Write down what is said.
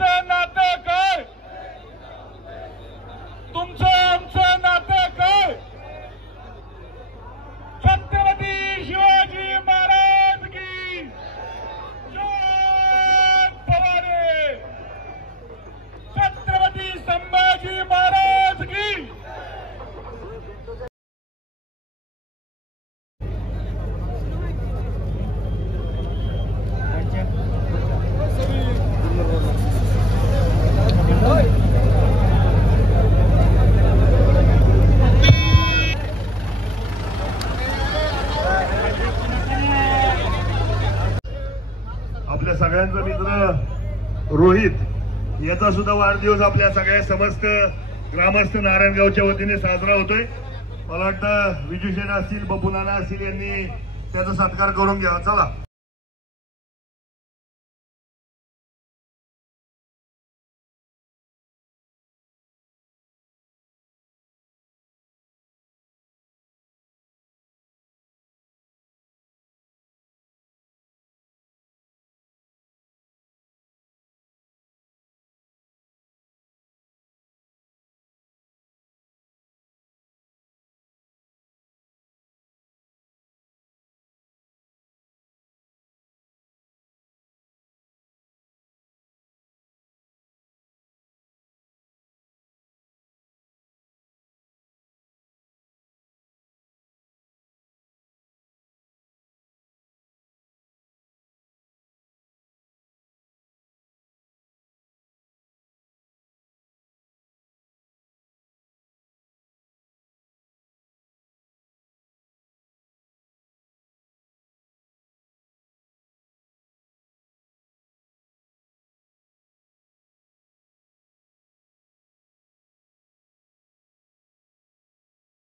आमचं नातं काय, तुमचं आमचं नातं काय। छत्रपती शिवाजी महाराज की जय भवानी, छत्रपती संभाजी महाराज की। आपल्या सगळ्यांचा मित्र रोहित याचा सुद्धा वाढदिवस आपल्या सगळ्या समस्त ग्रामस्थ नारायणगावच्या वतीने साजरा होतोय। मला वाटतं विजूशेना असतील, बबुनाना असतील यांनी त्याचा सत्कार करून घ्यावा। चला।